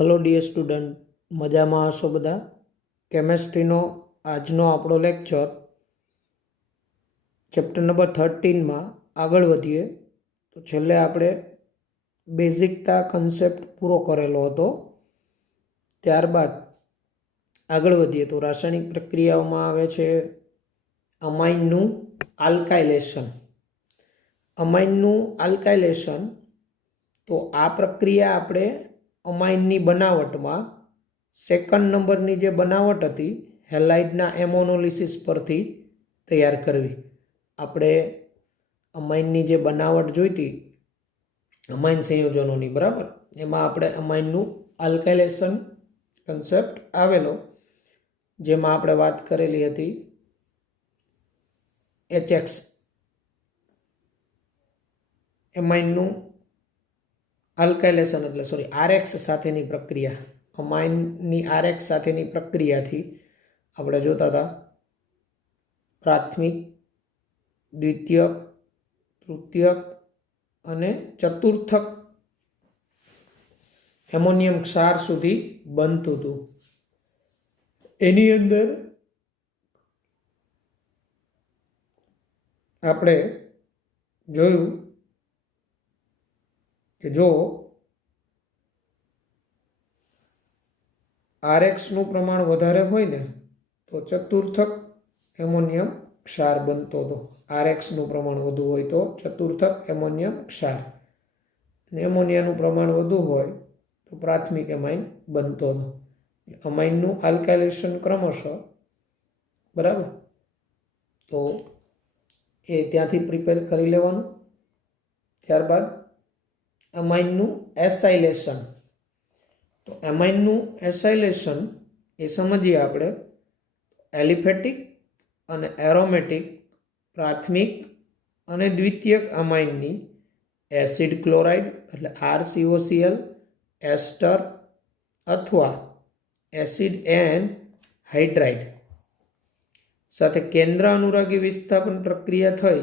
Hello dear student, મજામાં હશો બધા? કેમેસ્ટ્રીનો આજનો આપણો લેક્ચર ચેપ્ટર નંબર 13માં આગળ વધીએ તો છેલ્લે આપણે બેઝિકતા કન્સેપ્ટ પૂરો કરેલો હતો. ત્યારબાદ આગળ વધીએ તો રાસાયણિક પ્રક્રિયાઓમાં આવે છે અમાઇનનું આલ્કાઇલેશન. અમાઇનનું આલ્કાઇલેશન, તો આ પ્રક્રિયા આપણે અમાઇનની બનાવટમાં સેકન્ડ નંબરની જે બનાવટ હતી હેલાઇડના એમોનોલિસિસ પરથી તૈયાર કરવી. આપણે અમાઇનની જે બનાવટ જોઈતી અમાઇન સંયોજનોની, બરાબર, એમાં આપણે અમાઇનનું આલ્કાઇલેશન કન્સેપ્ટ આવેલો, જેમાં આપણે વાત કરેલી હતી HX એમાઇનનું આલ્કાઇલેશન એટલે RX સાથેની પ્રક્રિયા, અમાઇનની RX સાથેની પ્રક્રિયાથી આપણે જોતા હતા પ્રાથમિક, દ્વિતીયક, તૃતીયક અને ચતુર્થક એમોનિયમ ક્ષાર સુધી બનતું હતું. એની અંદર આપણે જોયું કે જો RX નું પ્રમાણ વધારે હોય ને તો ચતુર્થક એમોનિયમ ક્ષાર બનતો હતો. RX નું પ્રમાણ વધુ હોય તો ચતુર્થક એમોનિયમ ક્ષાર, અને એમોનિયાનું પ્રમાણ વધુ હોય તો પ્રાથમિક એમાઇન બનતો હતો. અમાઇનનું આલ્કાઇલેશન ક્રમશઃ, બરાબર, તો એ ત્યાંથી પ્રિપેર કરી લેવાનું. ત્યારબાદ અમાઇનનું એસાઇલેશન. તો એમાઇનનું એસાઇલેશન એ સમજીએ આપણે. એલિફેટિક અને એરોમેટિક પ્રાથમિક અને દ્વિતીયક અમાઇનની એસિડ ક્લોરાઇડ એટલે RCOCl, એસ્ટર અથવા એસિડ એન હાઇડ્રાઇડ સાથે કેન્દ્ર અનુરાગી વિસ્થાપન પ્રક્રિયા થઈ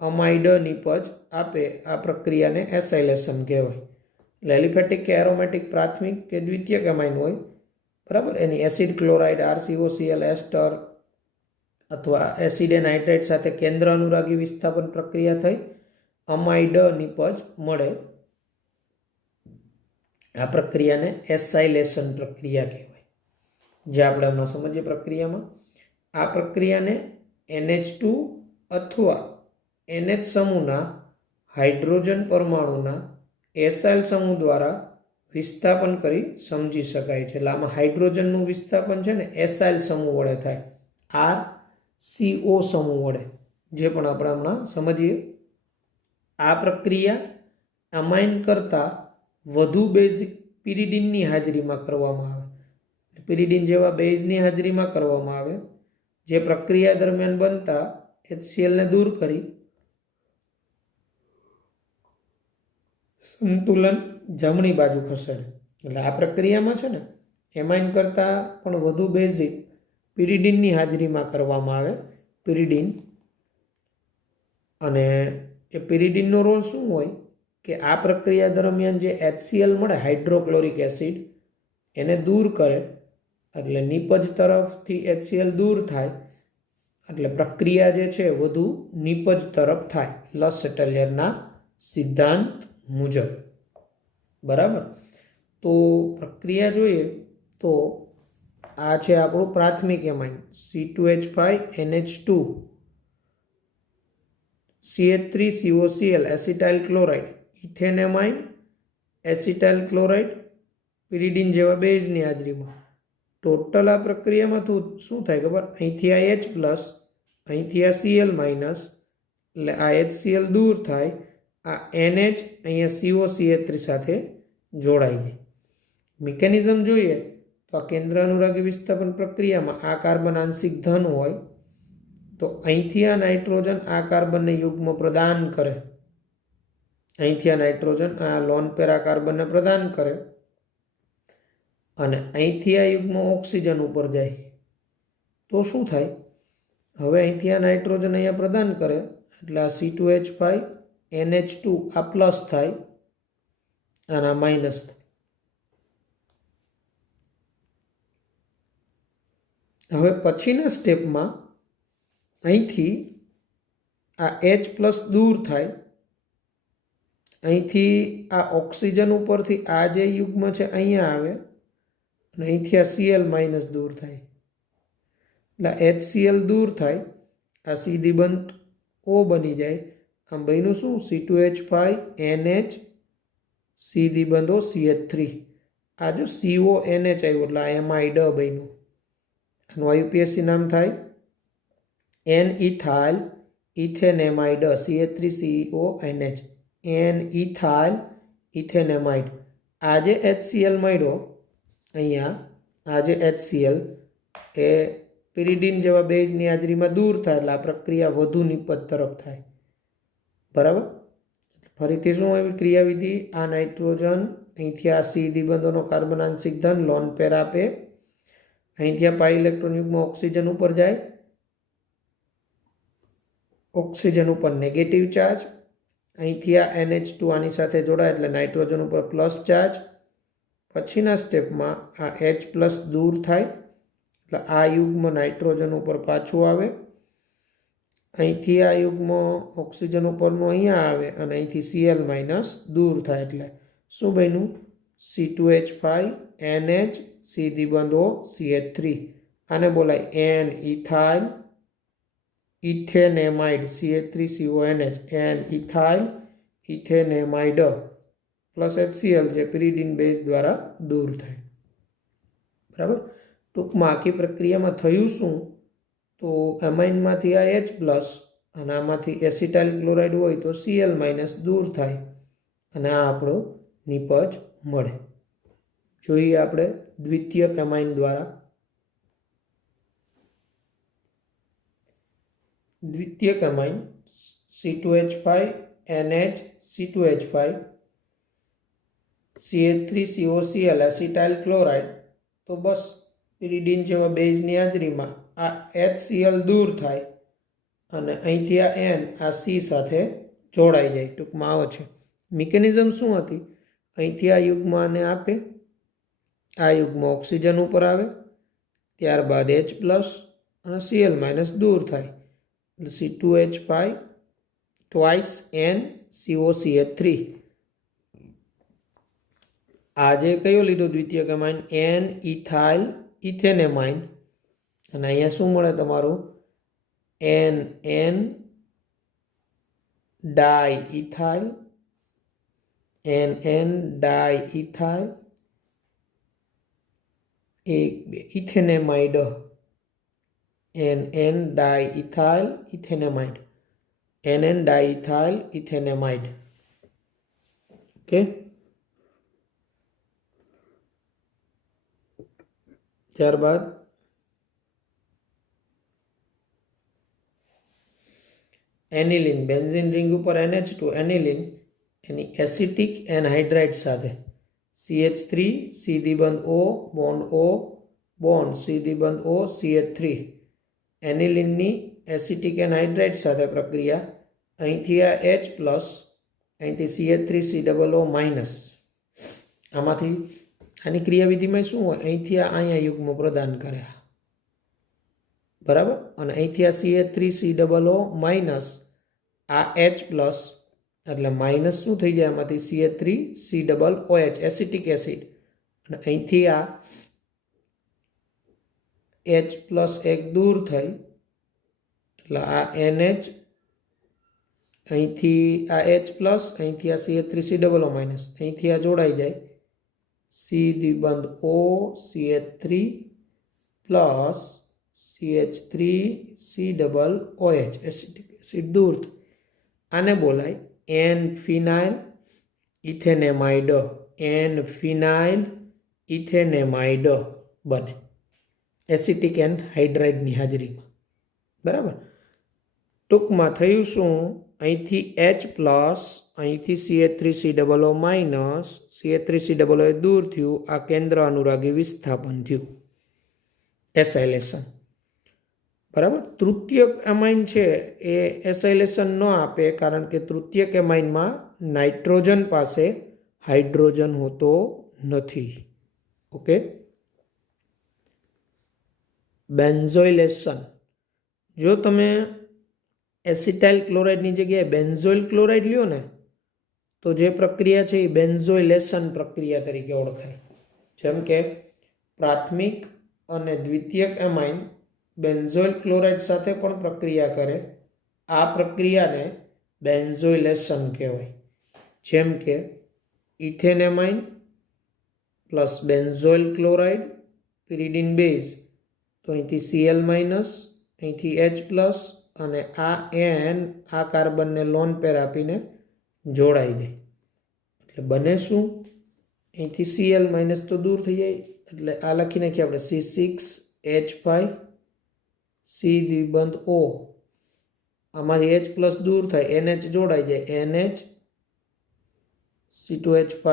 અમાઇડ નિપજ આપે. આ પ્રક્રિયાને એસાઇલેશન કહેવાય. એટલે એલિફેટિક કે એરોમેટિક પ્રાથમિક કે દ્વિતીયક એમાઇન હોય, બરાબર, એની એસિડ ક્લોરાઇડ, RCOCl, એસ્ટર અથવા એસિડ એન હાઇડ્રાઇડ સાથે કેન્દ્ર અનુરાગી વિસ્થાપન પ્રક્રિયા થઈ અમાઇડ નિપજ મળે. આ પ્રક્રિયાને એસાઇલેશન પ્રક્રિયા કહેવાય, જે આપણે હમણાં સમજીએ પ્રક્રિયામાં. આ પ્રક્રિયાને NH2 અથવા NH સમૂહના હાઇડ્રોજન પરમાણુના એસાઇલ સમૂહ દ્વારા વિસ્થાપન કરી સમજી શકાય છે. એટલે આમાં હાઇડ્રોજનનું વિસ્થાપન છે ને એસાઇલ સમૂહ વડે થાય, RCO સમૂહ વડે, જે પણ આપણે હમણાં સમજીએ. આ પ્રક્રિયા અમાઇન કરતાં વધુ બેઝિક પિરિડીનની હાજરીમાં કરવામાં આવે. પિરિડીન જેવા બેઝની હાજરીમાં કરવામાં આવે, જે પ્રક્રિયા દરમિયાન બનતા HCl ને દૂર કરી સંતુલન જમણી બાજુ ખસેડે. એટલે આ પ્રક્રિયામાં છે ને એમાઇન કરતાં પણ વધુ બેઝિક પિરિડીનની હાજરીમાં કરવામાં આવે. પિરિડીન, અને એ પિરિડીનનો રોલ શું હોય કે આ પ્રક્રિયા દરમિયાન જે HCl મળે, હાઇડ્રોક્લોરિક એસિડ, એને દૂર કરે. એટલે નિપજ તરફથી HCl દૂર થાય, એટલે પ્રક્રિયા જે છે વધુ નિપજ તરફ થાય, લસેટેલિયરના સિદ્ધાંત મુજબ, બરાબર. તો પ્રક્રિયા જોઈએ તો આ છે આપણું પ્રાથમિક amine C2H5NH2 CH3COCl acetyl chloride, ethane amine, acetyl chloride, pyridine જેવા બેઝની હાજરીમાં. ટોટલ આ પ્રક્રિયામાં તો શું થાય ખબર? અહીંથી આ H પ્લસ, અહીંથી આ Cl માઇનસ, એટલે આ HCl દૂર થાય, આ NH અહીંયા COCH3 સાથે જોડાઈ જાય. મિકેનિઝમ જોઈએ તો આ કેન્દ્ર અનુરાગી વિસ્થાપન પ્રક્રિયામાં આ કાર્બન આંશિક ધન હોય તો અહીંથી આ નાઇટ્રોજન આ કાર્બનને યુગ્મ પ્રદાન કરે. અહીંથી આ નાઇટ્રોજન આ લોન પેર આ કાર્બનને પ્રદાન કરે, અને અહીંથી આ યુગ્મ ઓક્સિજન ઉપર જાય. તો શું થાય? હવે અહીંથી આ નાઇટ્રોજન અહીંયા પ્રદાન કરે, એટલે આ C2H5NH2 આ પ્લસ થાય અને આ માઇનસ થાય. હવે પછીના સ્ટેપમાં અહીંથી આ H+ દૂર થાય, અહીંથી આ ઓક્સિજન ઉપરથી આ જે યુગ્મ છે અહીંયા આવે અને અહીંથી આ Cl- દૂર થાય, એટલે HCl દૂર થાય, આ સીધી બંધ O બની જાય. આમ બન્યું શું? C2H5 NH સીધી બંધ O CH3. આ જો CONH આવ્યું એટલે આ એમાઇડ બન્યું. આનું IUPAC નામ થાય N-ઇથાઇલ ઇથેનેમાઇડ CH3CONH. N-ઇથાઇલ ઇથેનેમાઇડ. આ જે HCl મળ્યો અહીંયા, આ જે HCl એ પિરિડીન જેવા બેઝની હાજરીમાં દૂર થાય એટલે આ પ્રક્રિયા વધુ નિપજ તરફ થાય. બરાબર. ફરીથી શું આવી ક્રિયાવિધિ? આ નાઇટ્રોજન અહીંથી આ સીધી બંધોનો કાર્બન આંશિક ધન લોન પેર આપે, અહીંથી આ પાઈ ઇલેક્ટ્રોન યુગ્મ ઓક્સિજન ઉપર જાય, ઓક્સિજન ઉપર નેગેટિવ ચાર્જ, અહીંથી આ NH2 આની સાથે જોડાય એટલે નાઇટ્રોજન ઉપર પ્લસ ચાર્જ. પછીના સ્ટેપમાં આ H+ દૂર થાય એટલે આ યુગ્મ નાઇટ્રોજન ઉપર પાછું આવે, અહીંથી આ યુગ્મ ઓક્સિજન ઉપરનું અહીંયા આવે અને અહીંથી Cl- દૂર થાય એટલે શું બન્યું? C2H5 NH સીધી બંધ O CH3. આને બોલાય N-ઇથાઇલ ઇથેનેમાઇડ CH3CONH. N-ઇથાઇલ ઇથેનેમાઇડ પ્લસ HCl જે પિરિડીન બેઝ દ્વારા દૂર થાય. બરાબર. ટૂંકમાં આખી પ્રક્રિયામાં થયું શું? તો એમાઇનમાંથી આ H+ અને આમાંથી એસિટાઇલ ક્લોરાઇડ હોય તો Cl- દૂર થાય અને આ આપણો નિપજ મળે. જોઈએ આપણે દ્વિતીયક એમાઇન દ્વારા. દ્વિતીયક amine C2H5 NH C2H5 CH3COCl acetyl chloride. તો બસ પિરિડીન જેવા બેઝની હાજરીમાં આ HCl દૂર થાય અને અહીંથી આ N આ C સાથે જોડાઈ જાય. ટૂંકમાં આવો છે. મિકેનિઝમ શું હતી? અહીંથી આ યુગ્મ આને આપે, આ યુગ્મ ઓક્સિજન ઉપર આવે, ત્યારબાદ H+ અને Cl- દૂર થાય એટલે C2H5 twice N COCH3. આજે કયો લીધો દ્વિતીયક એમાઇન? N-ઇથાઇલ ઇથેનેમાઇન. અને અહીંયા શું મળે તમારું? N ડાઇઇથાઇલ ડાઇઇથાઇલ ઇથેનેમાઇડ. ડાઇઇથાઇલ ઇથેનેમાઇડ. ડાઇઇથાઇલ ઇથેનેમાઇડ. ઓકે. ત્યારબાદ એનિલિન. બેન્ઝીન રિંગ ઉપર NH2 એનિલિન એની એસિટિક એનહાઇડ્રાઇડ સાથે CH3 સીધી બંધ O બોન્ડ O બોન્ડ સીધી બંધ O CH3. એનિલિનની એસિટિક એનહાઇડ્રાઇડ સાથે પ્રક્રિયા, અહીંથી આ H+, અહીંથી CH3COO-. આમાંથી આની ક્રિયાવિધિમાં શું હોય? અહીંથી અહીંયા યુગ્મ પ્રદાન કર્યા. બરાબર. અને અહીંથી આ CH3COO- આ H+ એટલે માઇનસ શું થઈ જાય? આમાંથી CH3COOH એસિટિક એસિડ. અને અહીંથી આ H+ એક દૂર થઈ એટલે આ NH, અહીંથી આ H+, અહીંથી આ CH3COO-. અહીંથી આ જોડાઈ જાય, સીધી બંધ O CH3 plus CH3COOH acetic acid દૂર થાય. આને બોલાય N-ફિનાઇલ ઇથેનેમાઇડ. N-ફિનાઇલ ઇથેનેમાઇડ બને એસિટિક એનહાઇડ્રાઇડની હાજરીમાં. બરાબર. ટૂંકમાં થયું શું? અહીંથી H+, અહીંથી CH3COO-, CH3COO દૂર થયું, આ કેન્દ્ર અનુરાગી વિસ્થાપન થયું, એસાઇલેશન. બરાબર. તૃતીયક એમાઇન છે એ એસાઇલેશન ન આપે કારણ કે તૃતીયક એમાઇનમાં નાઇટ્રોજન પાસે હાઇડ્રોજન હોતો નથી. ઓકે. બેન્ઝોઇલેશન. જો તમે એસિટાઇલ ક્લોરાઇડની જગ્યાએ બેન્ઝોઇલ ક્લોરાઇડ લ્યો ને તો જે પ્રક્રિયા છે એ બેન્ઝોઇલેશન પ્રક્રિયા તરીકે ઓળખાય. જેમ કે પ્રાથમિક અને દ્વિતીયક એમાઇન બેન્ઝોઇલ ક્લોરાઇડ સાથે પણ પ્રક્રિયા કરે, આ પ્રક્રિયાને બેન્ઝોઇલેશન કહેવાય. જેમ કે ethane amine plus benzoyl chloride pyridine base, તો અહીંથી Cl માઇનસ, અહીંથી H પ્લસ અને આ N આ કાર્બનને લોન પેર આપીને જોડાઈ જાય. એટલે બને શું? અહીંથી Cl માઇનસ તો દૂર થઈ જાય, એટલે આ લખી નાખીએ આપણે C6H5 C દ્વિબંધ O. આમાંથી H પ્લસ દૂર થાય, NH જોડાઈ જાય, NH C2H5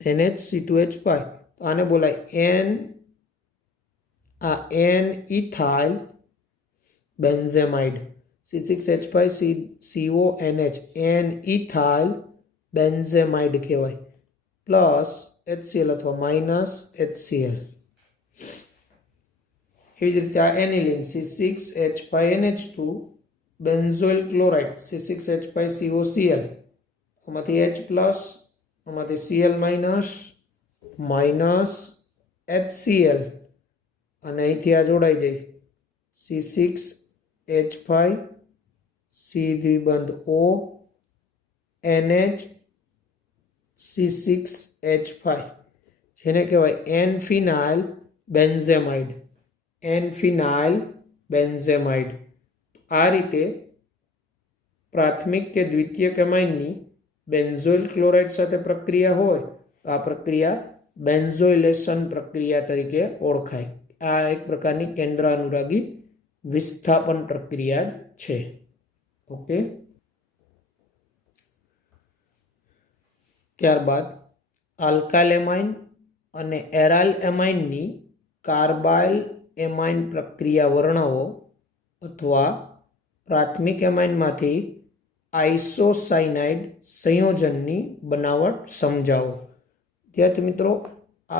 NH C2H5. તો આને બોલાય N ethyl benzamide. C6H5CO NH N ethyl benzamide કહેવાય. પ્લસ HCl અથવા માઇનસ HCl. એવી જ રીતે આ aniline C6H5NH2 benzoyl chloride C6H5COCl. આમાંથી H પ્લસ, આમાંથી Cl માઇનસ, માઇનસ HCl અને અહીંથી આ જોડાઈ જાય C6H5 C દ્વિબંધ O NH C6H5, જેને કહેવાય N ફિનાઇલ બેન્ઝેમાઇડ. N ફિનાઇલ બેન્ઝેમાઇડ. આ રીતે પ્રાથમિક કે દ્વિતીયક એમાઇનની બેન્ઝોઇલ ક્લોરાઇડ સાથે પ્રક્રિયા હોય તો આ પ્રક્રિયા બેન્ઝોઇલેશન પ્રક્રિયા તરીકે ઓળખાય. આ એક પ્રકારની કેન્દ્ર અનુરાગી વિસ્થાપન પ્રક્રિયા છે. ઓકે. ત્યારબાદ આલ્કાઇલ એમાઇન અને એરાઇલ એમાઇનની કાર્બાઇલ એમાઇન પ્રક્રિયા વર્ણવો અથવા પ્રાથમિક એમાઇનમાંથી આઇસોસાયનાઇડ સંયોજનની બનાવટ સમજાવો. વિદ્યાર્થી મિત્રો,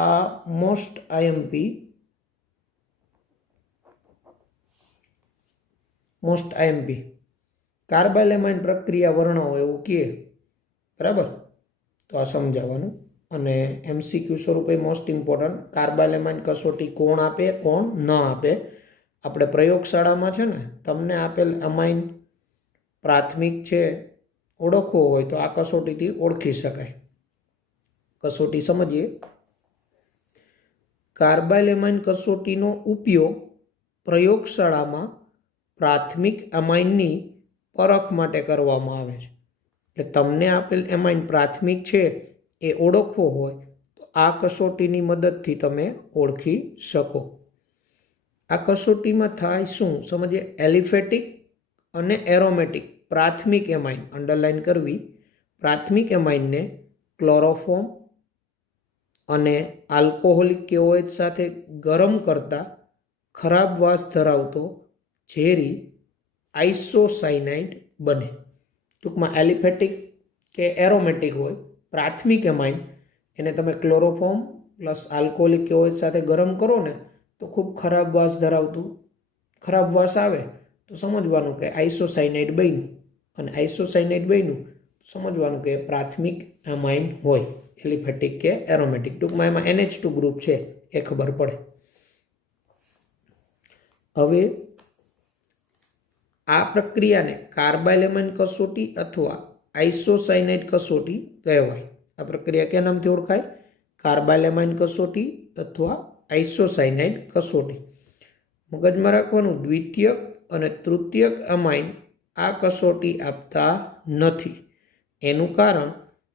આ મોસ્ટ આઈએમપી કાર્બાઇલ એમાઇન પ્રક્રિયા વર્ણવો એવું કહે, બરાબર? તો આ સમજાવવાનું. અને MCQ સ્વરૂપે મોસ્ટ ઇમ્પોર્ટન્ટ, કાર્બાઇલ એમાઇન કસોટી કોણ આપે, કોણ ન આપે. આપણે પ્રયોગશાળામાં છે ને તમને આપેલ એમાઇન પ્રાથમિક છે ઓળખવો હોય તો આ કસોટીથી ઓળખી શકાય. કસોટી સમજીએ. કાર્બાઇલ એમાઇન કસોટીનો ઉપયોગ પ્રયોગશાળામાં પ્રાથમિક એમાઇનની પરખ માટે કરવામાં આવે છે. એટલે તમને આપેલ એમાઇન પ્રાથમિક છે એ ઓળખવો હોય તો આ કસોટીની મદદથી તમે ઓળખી શકો. આ કસોટીમાં થાય શું સમજીએ. એલિફેટિક અને એરોમેટિક પ્રાથમિક એમાઇન અંડરલાઇન કરવી. પ્રાથમિક એમાઇનને ક્લોરોફોર્મ અને આલ્કોહોલિક KOH સાથે ગરમ કરતા ખરાબ વાસ ધરાવતો ઝેરી આઇસોસાયનાઇડ બને. ટૂંકમાં એલિફેટિક કે એરોમેટિક હોય પ્રાથમિક એમાઇન, એને તમે ક્લોરોફોર્મ પ્લસ આલ્કોહોલિક KOH સાથે ગરમ કરો ને તો ખૂબ ખરાબ વાસ ધરાવતું, ખરાબ વાસ આવે તો સમજવાનું કે આઇસોસાયનાઇડ બન્યું. અને આઇસોસાયનાઇડ બન્યું સમજવાનું કે પ્રાથમિક એમાઇન હોય, એલિફેટિક કે એરોમેટિક. ટૂંકમાં એમાં NH2 ગ્રુપ છે એ ખબર પડે. હવે આ પ્રક્રિયાને કાર્બાઇલ એમાઇન કસોટી અથવા આઇસોસાયનાઇડ કસોટી કહેવાય. આ પ્રક્રિયા કયા નામથી ઓળખાય? કાર્બાઇલ એમાઇન કસોટી અથવા આઇસોસાયનાઇડ કસોટી. મગજમાં રાખવાનું, દ્વિતીયક અને તૃતીયક એમાઇન આ કસોટી આપતા નથી. એનું કારણ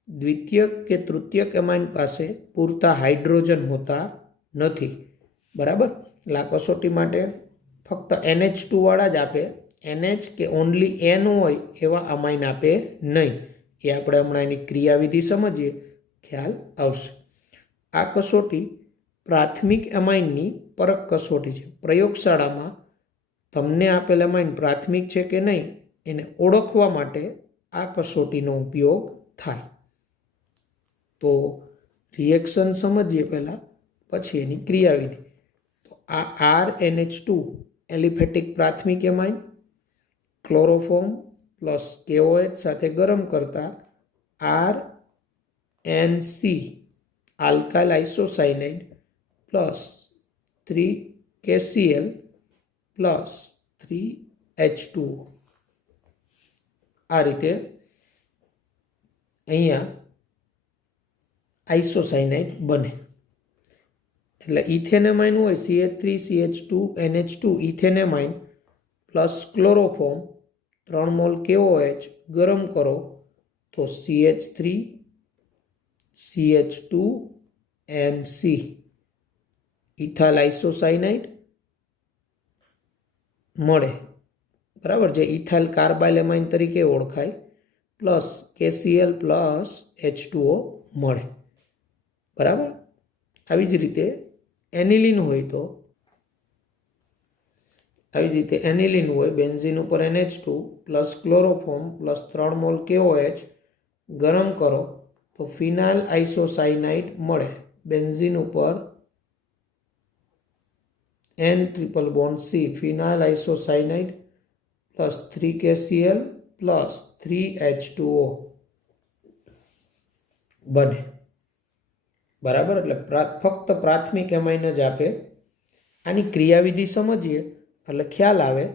દ્વિતીયક કે તૃતીયક એમાઇન પાસે પૂરતા હાઇડ્રોજન હોતા નથી, બરાબર? એટલે આ કસોટી માટે ફક્ત NH2 વાળા જ આપે. NH કે ઓનલી N હોય એવા અમાઇન આપે નહીં. એ આપણે હમણાં એની ક્રિયાવિધિ સમજીએ, ખ્યાલ આવશે. આ કસોટી પ્રાથમિક એમાઇનની પરખ કસોટી છે. પ્રયોગશાળામાં તમને આપેલ એમાઇન પ્રાથમિક છે કે નહીં એને ઓળખવા માટે આ કસોટીનો ઉપયોગ થાય. તો રિએક્શન સમજીએ પહેલાં, પછી એની ક્રિયાવિધિ. આ RNH2 એલિફેટિક પ્રાથમિક એમાઇન ક્લોરોફોર્મ પ્લસ KOH સાથે ગરમ કરતા RNC alkyl isocyanide plus 3KCl plus 3H2O આ રીતે અહીંયા આઇસોસાયનાઇડ બને. એટલે ઇથેનેમાઇન હોય CH3CH2NH2 ethanamine plus chloroform 3 mole KOH ગરમ કરો તો CH3CH2NC ઇથાઇલ આઇસોસાયનાઇડ મળે, બરાબર, જે ઇથાઇલ કાર્બાઇલેમાઇન તરીકે ઓળખાય, પ્લસ KCl પ્લસ H2O મળે, બરાબર. આવી જ રીતે એનિલિન હોય તો આવી રીતે એનિલિન હોય, બેન્ઝીન ઉપર NH2 plus chloroform plus 3 mole KOH ગરમ કરો તો ફિનાઇલ આઇસોસાયનાઇડ મળે, બેન્ઝીન ઉપર N ટ્રિપલ બોન્ડ C ફિનાઇલ isocyanide plus 3KCl plus 3H2O બને, બરાબર. એટલે ફક્ત પ્રાથમિક એમાઇન જ આપે. આની ક્રિયાવિધિ સમજીએ એટલે ખ્યાલ આવે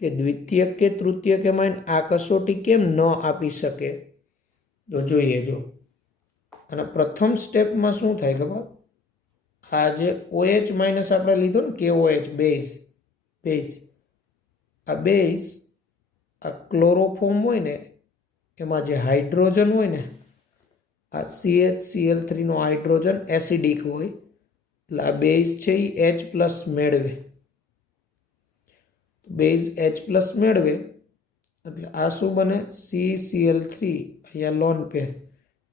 કે દ્વિતીયક કે તૃતીયક એમાઇન આ કસોટી કેમ ન આપી શકે. તો જોઈએ, જો અને પ્રથમ સ્ટેપમાં શું થાય ખબર, આ જે OH માઇનસ આપણે લીધો ને KOH બેઝ આ બેઝ આ ક્લોરોફોર્મ હોય ને એમાં જે હાઇડ્રોજન હોય ને આ CHCl3 નો હાઇડ્રોજન એસિડિક હોય, એટલે આ બેઝ છે એ H પ્લસ મેળવે, બેઝ H પ્લસ મેળવે એટલે આ શું બને CCl3, અહીંયા લોન પેર,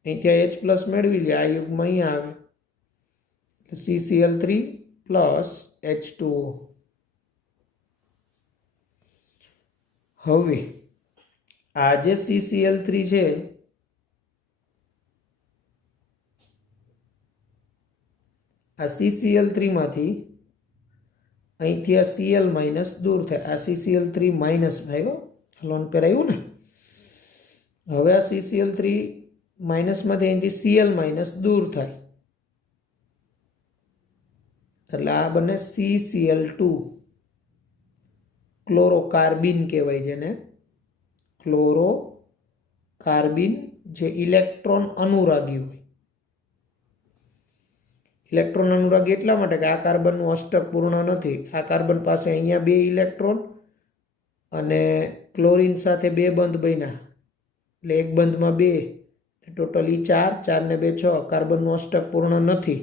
અહીં ત્યાં H પ્લસ મેળવી લે, આ યુગમાં અહીંયા આવે એટલે CCl3 પ્લસ H2O. હવે આ જે CCl3 છે આ CCl3 માંથી અહીંથી આ Cl માઇનસ દૂર થાય, આ CCl3 માઇનસ ભાઈ લોન પેર આવ્યું ને. હવે આ CCl3 માઇનસમાંથી અહીંથી Cl માઇનસ દૂર થાય એટલે આ બને CCl2 ક્લોરોકાર્બિન કહેવાય, જેને ક્લોરોકાર્બિન, જે ઇલેક્ટ્રોન અનુરાગી હોય. ઇલેક્ટ્રોન અનુરાગી એટલા માટે કે આ કાર્બનનું અષ્ટક પૂર્ણ નથી, આ કાર્બન પાસે અહીંયા 2 ઇલેક્ટ્રોન અને ક્લોરીન સાથે 2 બંધ બન્યા એટલે એક બંધમાં 2, ટોટલી 4 ને 2 6, કાર્બનનું અષ્ટક પૂર્ણ નથી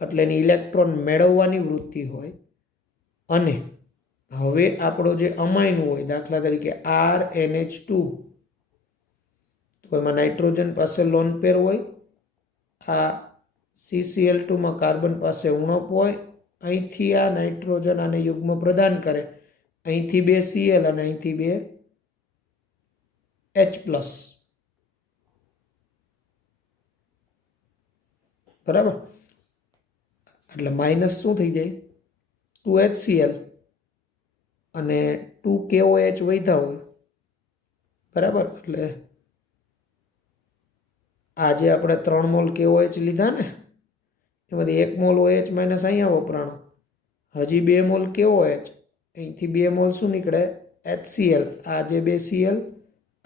એટલે એની ઇલેક્ટ્રોન મેળવવાની વૃત્તિ હોય. અને હવે આપણો જે અમાઇન હોય, દાખલા તરીકે RNH2, તો એમાં નાઇટ્રોજન પાસે લોન પેર હોય, આ CCl2 માં કાર્બન પાસે ઉણપ હોય, અહીંથી આ નાઇટ્રોજન આને યુગ્મ પ્રદાન કરે, અહીંથી 2 Cl અને અહીંથી 2 H પ્લસ, બરાબર. એટલે માઇનસ શું થઈ જાય 2HCl અને 2KOH વધ્યા હોય, બરાબર. એટલે આ જે આપણે 3 મોલ KOH લીધા ને એમાંથી 1 મોલ OH માઇનસ અહીંયા વપરાણો, હજી 2 મોલ KOH, અહીંથી 2 મોલ શું નીકળે HCl, આ જે 2 Cl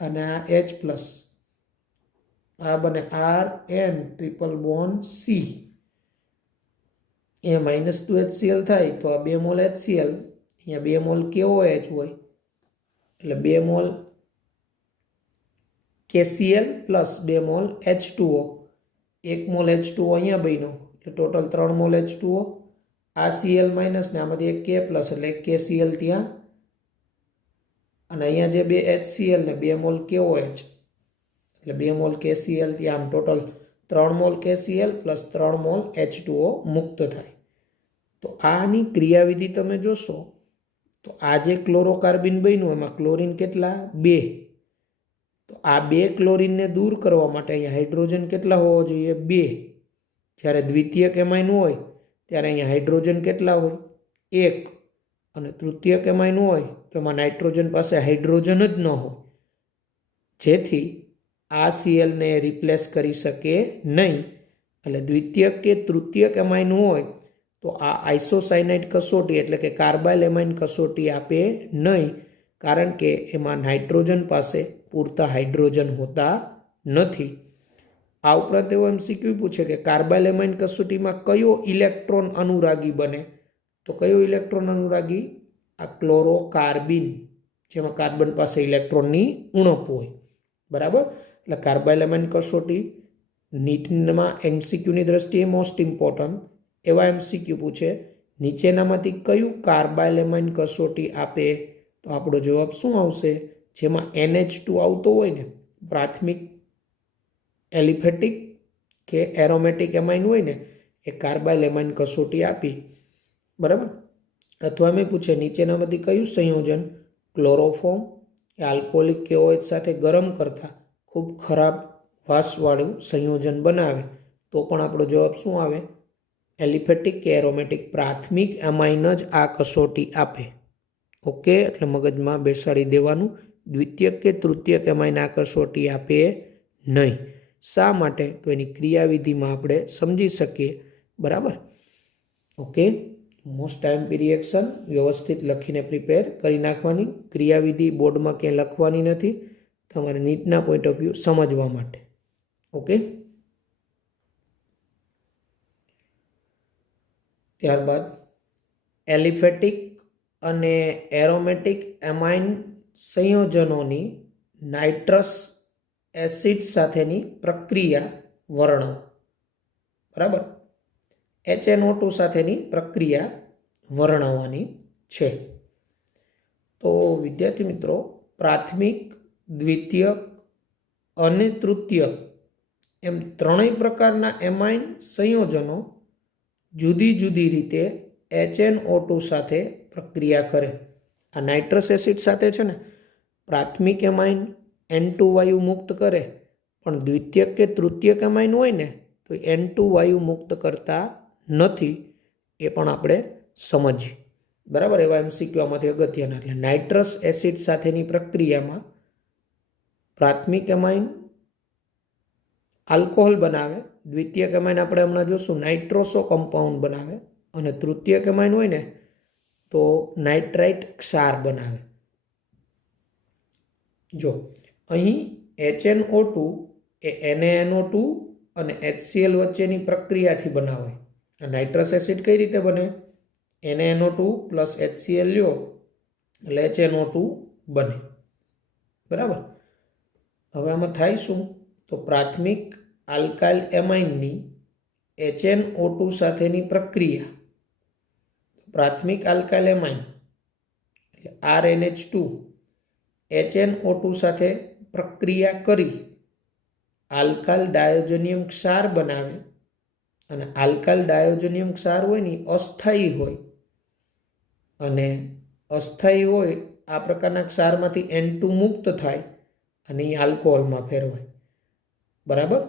અને આ H પ્લસ, આ બને RN ટ્રિપલ બોન્ડ C, એ માઇનસ 2HCl થાય તો આ 2 મોલ HCl, અહીંયા 2 મોલ KOH હોય એટલે 2 mall KCl plus 2 mall H2O, 1 mall H2O અહીંયા બન્યો એટલે ટોટલ 3 મોલ H2O, આ Cl માઇનસ ને આમાંથી 1 K પ્લસ એટલે KCl ત્યાં, અને અહીંયા જે 2 HCl ને 2 મોલ KOH એટલે 2 મોલ KCl ત્યાં, આમ total 3 mall KCl plus 3 mall H2O મુક્ત થાય. તો આની ક્રિયાવિધિ તમે જોશો તો આ જે ક્લોરોકાર્બિન બન્યું એમાં ક્લોરીન કેટલા 2, તો આ 2 ક્લોરીનને દૂર કરવા માટે અહીંયા હાઇડ્રોજન કેટલા હોવો જોઈએ 2, જ્યારે દ્વિતીયક એમાઇન હોય ત્યારે અહીંયા હાઇડ્રોજન કેટલા હોય એક અને તૃતીયક એમાઇન હોય તો એમાં નાઇટ્રોજન પાસે હાઇડ્રોજન જ ન હોય, જેથી આ સીએલને રિપ્લેસ કરી શકે નહીં. એટલે દ્વિતીયક કે તૃતીયક એમાઇન હોય તો આ આઇસોસાયનાઇડ કસોટી એટલે કે કાર્બાઇલ એમાઇન કસોટી આપે નહીં, કારણ કે એમાં નાઇટ્રોજન પાસે પૂરતા હાઇડ્રોજન હોતા નથી. આ ઉપરાંત એવો MCQ પૂછે કે કાર્બાઇલ એમાઇન કસોટીમાં કયો ઇલેક્ટ્રોન અનુરાગી બને, તો કયો ઇલેક્ટ્રોન અનુરાગી? આ ક્લોરોકાર્બિન, જેમાં કાર્બન પાસે ઇલેક્ટ્રોનની ઉણપ હોય. બરાબર. એટલે કાર્બાઇલ એમાઇન કસોટી નીટમાં MCQની દ્રષ્ટિએ મોસ્ટ ઇમ્પોર્ટન્ટ. એવા MCQ પૂછે નીચેનામાંથી કયું કાર્બાઇલ એમાઇન કસોટી આપે, તો આપણો જવાબ શું આવશે? જેમાં NH2 આવતો હોય ને, પ્રાથમિક એલિફેટિક કે એરોમેટિક એમાઇન હોય ને, એ કાર્બાઇલ એમાઇન કસોટી આપી. બરાબર. અથવા મેં પૂછે નીચેનામાંથી કયું સંયોજન ક્લોરોફોર્મ એ આલ્કોહોલિક કે OH સાથે ગરમ કરતા ખૂબ ખરાબ વાસવાળું સંયોજન બનાવે, તો પણ આપણો જવાબ શું આવે? એલિફેટિક કે એરોમેટિક પ્રાથમિક એમાઇન જ આ કસોટી આપે. ઓકે, એટલે મગજમાં બેસાડી દેવાનું. દ્વિતીયક કે તૃતીયક એમાઇન આ કસોટી આપે નહીં. શા માટે? તો એની ક્રિયાવિધિમાં આપણે સમજી શકીએ. બરાબર. ઓકે, મોસ્ટ આઈએમપી રિએક્શન વ્યવસ્થિત લખીને પ્રિપેર કરી નાખવાની. ક્રિયાવિધિ બોર્ડમાં ક્યાંય લખવાની નથી, તમારે નીટના પોઈન્ટ ઓફ વ્યૂ સમજવા માટે. ઓકે, ત્યારબાદ એલિફેટિક અને એરોમેટિક એમાઇન સંયોજનોની નાઇટ્રસ એસિડ સાથેની પ્રક્રિયા વર્ણવો. બરાબર. HNO2 સાથેની પ્રક્રિયા વર્ણવવાની છે. તો વિદ્યાર્થી મિત્રો, પ્રાથમિક, દ્વિતીયક અને તૃતીયક એમ ત્રણેય પ્રકારના એમાઇન સંયોજનો જુદી જુદી રીતે HNO2 સાથે પ્રક્રિયા કરે. આ નાઇટ્રસ એસિડ સાથે છે ને, પ્રાથમિક એમાઇન N2 વાયુ મુક્ત કરે, પણ દ્વિતીયક કે તૃતીયક એમાઇન હોય ને તો N2 વાયુ મુક્ત કરતા નથી. એ પણ આપણે સમજીએ. બરાબર. એવા MCQ આમાંથી અગત્યના. એટલે નાઇટ્રસ એસિડ સાથેની પ્રક્રિયામાં પ્રાથમિક એમાઇન આલ્કોહોલ બનાવે, દ્વિતીયક એમાઇન આપણે હમણાં જોશું નાઇટ્રોસો કમ્પાઉન્ડ બનાવે, અને તૃતીયક એમાઇન હોય ને તો નાઇટ્રાઇટ ક્ષાર બનાવે. જો અહીં HNO2 એ NaNO2 અને HCl વચ્ચેની પ્રક્રિયાથી બનાવાય. નાઇટ્રસ એસિડ કઈ રીતે બને? NaNO2 પ્લસ HCl લ્યો એટલે HNO2 બને. બરાબર. હવે આમાં થાય શું? તો પ્રાથમિક આલ્કાઇલ એમાઇનની HNO2 સાથેની પ્રક્રિયા, પ્રાથમિક આલ્કાઇલ એમાઇન એટલે RNH2 HNO2 સાથે પ્રક્રિયા કરી આલ્કાઇલ ડાયોજેનિયમ ક્ષાર બનાવે. અને આલ્કાઇલ ડાયોજેનિયમ ક્ષાર હોય ને અસ્થાયી હોય, અને અસ્થાયી હોય આ પ્રકારના ક્ષારમાંથી N2 મુક્ત થાય અને એ આલ્કોહોલમાં ફેરવાય. બરાબર.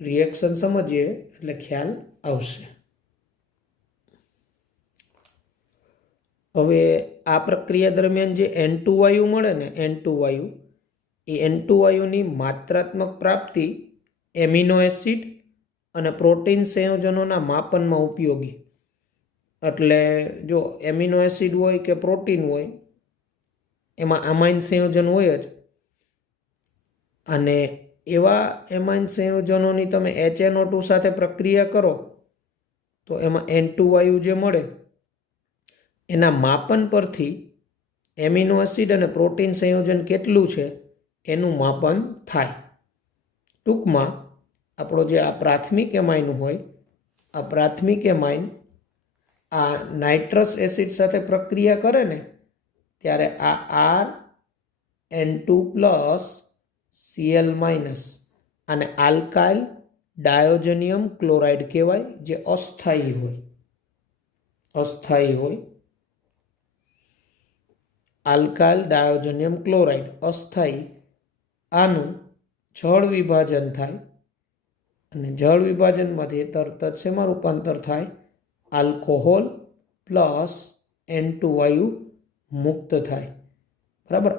રિએક્શન સમજીએ એટલે ખ્યાલ આવશે. હવે આ પ્રક્રિયા દરમિયાન જે N2 વાયુ મળે ને, N2 વાયુ, એ N2 વાયુની માત્રાત્મક પ્રાપ્તિ એમિનો એસિડ અને પ્રોટીન સંયોજનોના માપનમાં ઉપયોગી. એટલે જો એમિનો એસિડ હોય કે પ્રોટીન હોય, એમાં અમાઇન સંયોજન હોય જ, અને એવા એમાઇન સંયોજનોની તમે HNO2 સાથે પ્રક્રિયા કરો તો એમાં N2 વાયુ જે મળે એના માપન પરથી એમિનો એસિડ અને પ્રોટીન સંયોજન કેટલું છે એનું માપન થાય. ટૂંકમાં આપણો જે આ પ્રાથમિક એમાઇન હોય, આ પ્રાથમિક એમાઇન આ નાઇટ્રસ એસિડ સાથે પ્રક્રિયા કરે ને ત્યારે આ RN2 પ્લસ Cl માઇનસ અને આલ્કાઇલ ડાયોજેનિયમ ક્લોરાઇડ કહેવાય, જે અસ્થાયી હોય. અસ્થાયી હોય. આલ્કાઇલ ડાયોજેનિયમ ક્લોરાઇડ અસ્થાયી. આનું જળ વિભાજન થાય અને જળ વિભાજનમાંથી તરત જ શેમાં રૂપાંતર થાય? આલ્કોહોલ પ્લસ N2 વાયુ મુક્ત થાય, બરાબર.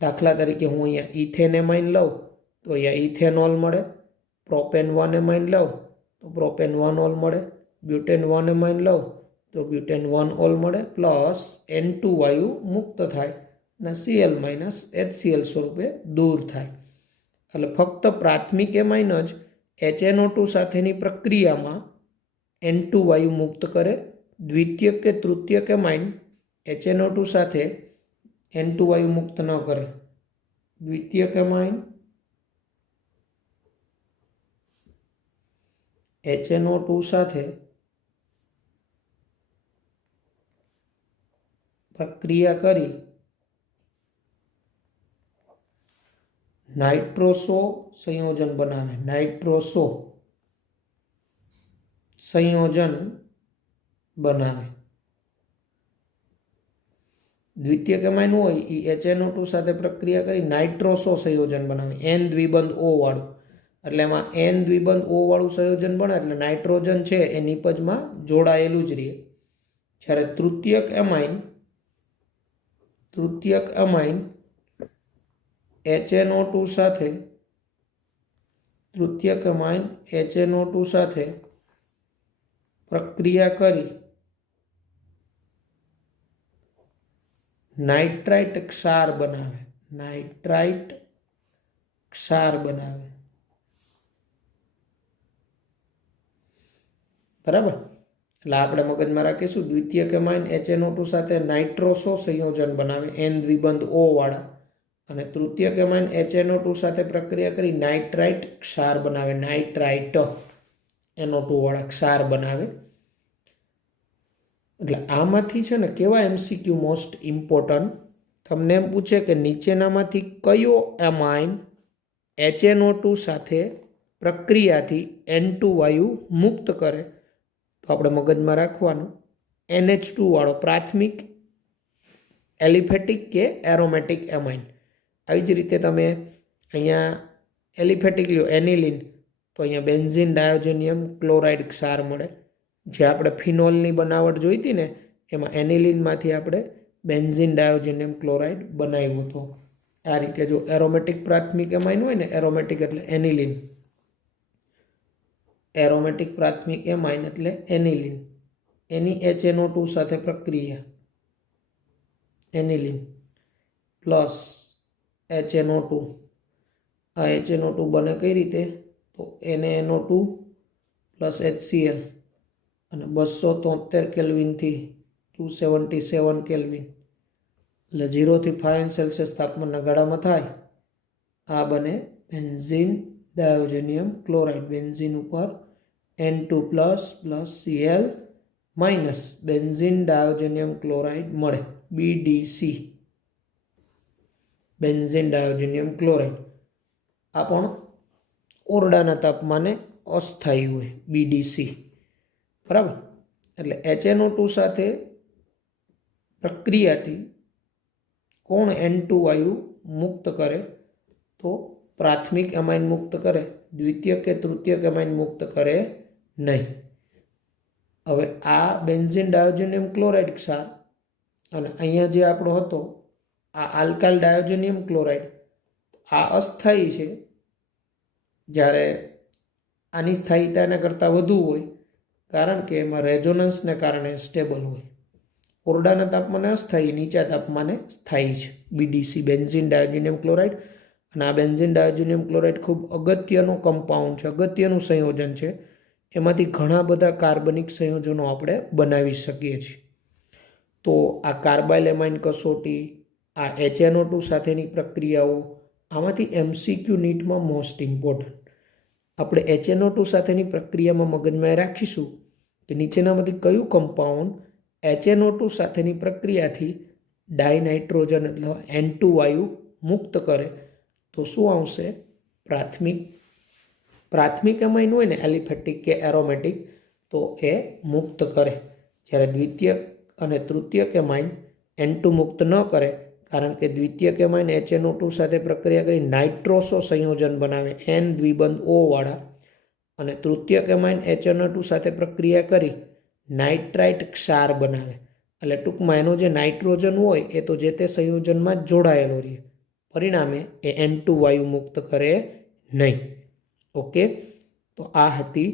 દાખલા તરીકે હું અહીંયા ઇથેન એમાઇન લઉં તો અહીંયા ઇથેનોલ મળે, પ્રોપેન 1 એમાઇન લઉં તો પ્રોપેન 1 ઓલ મળે, બ્યુટેન 1 એમાઇન લઉં તો બ્યુટેન 1 ઓલ મળે, પ્લસ N2 વાયુ મુક્ત થાય અને Cl માઇનસ HCl સ્વરૂપે દૂર થાય. એટલે ફક્ત પ્રાથમિક એમાઇન જ HNO2 સાથેની પ્રક્રિયામાં N2 વાયુ મુક્ત કરે. દ્વિતીયક કે તૃતીયક એમાઇન HNO2 સાથે N2 વાયુ મુક્ત ન કરે. દ્વિતીયક એમાઇન HNO2 સાથે પ્રક્રિયા કરી નાઇટ્રોસો સંયોજન બનાવે. નાઇટ્રોસો સંયોજન બનાવે. દ્વિતીયક એમાઇન હોય એ HNO2 સાથે પ્રક્રિયા કરી નાઇટ્રોસો સંયોજન બનાવે, N દ્વિબંધ O વાળું. એટલે એમાં N દ્વિબંધ O વાળું સંયોજન બને એટલે નાઇટ્રોજન છે એ નિપજમાં જોડાયેલું જ રહે. જ્યારે તૃતીયક એમાઇન HNO2 સાથે પ્રક્રિયા કરી નાઇટ્રાઇટ ક્ષાર બનાવે. બરાબર. એટલે આપણે મગજમાં રાખીશું દ્વિતીયક એમાઇન HNO2 સાથે નાઇટ્રોસો સંયોજન બનાવે N દ્વિબંધ O વાળા, અને તૃતીયક એમાઇન HNO2 સાથે પ્રક્રિયા કરી નાઇટ્રાઇટ ક્ષાર બનાવે. નાઇટ્રાઇટ NO2 વાળા ક્ષાર બનાવે. એટલે આમાંથી છે ને કેવા MCQ મોસ્ટ ઇમ્પોર્ટન્ટ, તમને એમ પૂછે કે નીચેનામાંથી કયો એમાઇન HNO2 સાથે પ્રક્રિયાથી N2 વાયુ મુક્ત કરે, તો આપણે મગજમાં રાખવાનું NH2 વાળો પ્રાથમિક એલિફેટિક કે એરોમેટિક એમાઇન. આવી જ રીતે તમે અહીંયા એલિફેટિક લ્યો એનિલિન તો અહીંયા બેન્ઝીન ડાયોજેનિયમ ક્લોરાઇડ ક્ષાર મળે. જે આપણે ફિનોલની બનાવટ જોઈ હતી ને એમાં એનિલિનમાંથી આપણે બેન્ઝીન ડાયોજેનિયમ ક્લોરાઇડ બનાવ્યું હતું. આ રીતે જો એરોમેટિક પ્રાથમિક એમાઇન હોય ને, એરોમેટિક એટલે એનિલિન, એરોમેટિક પ્રાથમિક એમાઇન એટલે એનિલિન, એની HNO2 સાથે પ્રક્રિયા એનિલિન પ્લસ HNO2. આ HNO2 બને કઈ રીતે, તો NaNO2 પ્લસ HCl અને 273 કેલ્વિનથી 277 કેલ્વિન એટલે 0 થી 5 સેલ્સિયસ તાપમાનના ગાળામાં થાય. આ બને બેન્ઝીન ડાયોજેનિયમ ક્લોરાઇડ. બેન્ઝીન ઉપર N2 plus Cl minus benzene diazonium chloride મળે, BDC, બેન્ઝીન ડાયોજેનિયમ ક્લોરાઇડ. આ પણ ઓરડાના તાપમાને અસ્થાયી હોય, BDC, બરાબર. એટલે HNO2 સાથે પ્રક્રિયાથી કોણ N2 વાયુ મુક્ત કરે, તો પ્રાથમિક એમાઇન મુક્ત કરે, દ્વિતીયક કે તૃતીયક એમાઇન મુક્ત કરે નહીં. હવે આ બેન્ઝીન ડાયોજેનિયમ ક્લોરાઇડ ક્ષાર અને અહીંયા જે આપણો હતો આ આલ્કાઇલ ડાયોજેનિયમ ક્લોરાઇડ, આ અસ્થાયી છે, જ્યારે આની સ્થાયીતા એના કરતાં વધુ હોય, કારણ કે એમાં રેઝોનન્સને કારણે સ્ટેબલ હોય. ઓરડાના તાપમાને અસ્થાયી, નીચા તાપમાને સ્થાયી છે, BDC, બેન્ઝીન ડાયોજેનિયમ ક્લોરાઇડ. અને આ બેન્ઝીન ડાયોજેનિયમ ક્લોરાઇડ ખૂબ અગત્યનું કમ્પાઉન્ડ છે, અગત્યનું સંયોજન છે. એમાંથી ઘણા બધા કાર્બનિક સંયોજનો આપણે બનાવી શકીએ છીએ. તો આ કાર્બાઇલ એમાઇન કસોટી, આ HNO2 સાથેની પ્રક્રિયાઓ, આમાંથી MCQ નીટમાં મોસ્ટ ઇમ્પોર્ટન્ટ. આપણે HNO2 સાથેની પ્રક્રિયામાં મગજમાં રાખીશું કે નીચેનામાંથી કયું કમ્પાઉન્ડ HNO2 સાથેની પ્રક્રિયાથી ડાયનાઇટ્રોજન એટલે N2 વાયુ મુક્ત કરે, તો શું આવશે? પ્રાથમિક એમાઇન હોય ને એલિફેટિક કે એરોમેટિક, તો એ મુક્ત કરે. જ્યારે દ્વિતીયક અને તૃતીયક એમાઇન N2 મુક્ત ન કરે, કારણ કે દ્વિતીયક એમાઇન HNO2 સાથે પ્રક્રિયા કરી નાઇટ્રોસો સંયોજન બનાવે N દ્વિબંધ O વાળા, અને તૃતીયક એમાઇન HNO2 સાથે પ્રક્રિયા કરી નાઇટ્રાઇટ ક્ષાર બનાવે. એટલે ટૂંકમાં એનો જે નાઇટ્રોજન હોય એ તો જે તે સંયોજનમાં જ જોડાયેલો રહે, પરિણામે એ N2 વાયુ મુક્ત કરે નહીં. ઓકે, તો આ હતી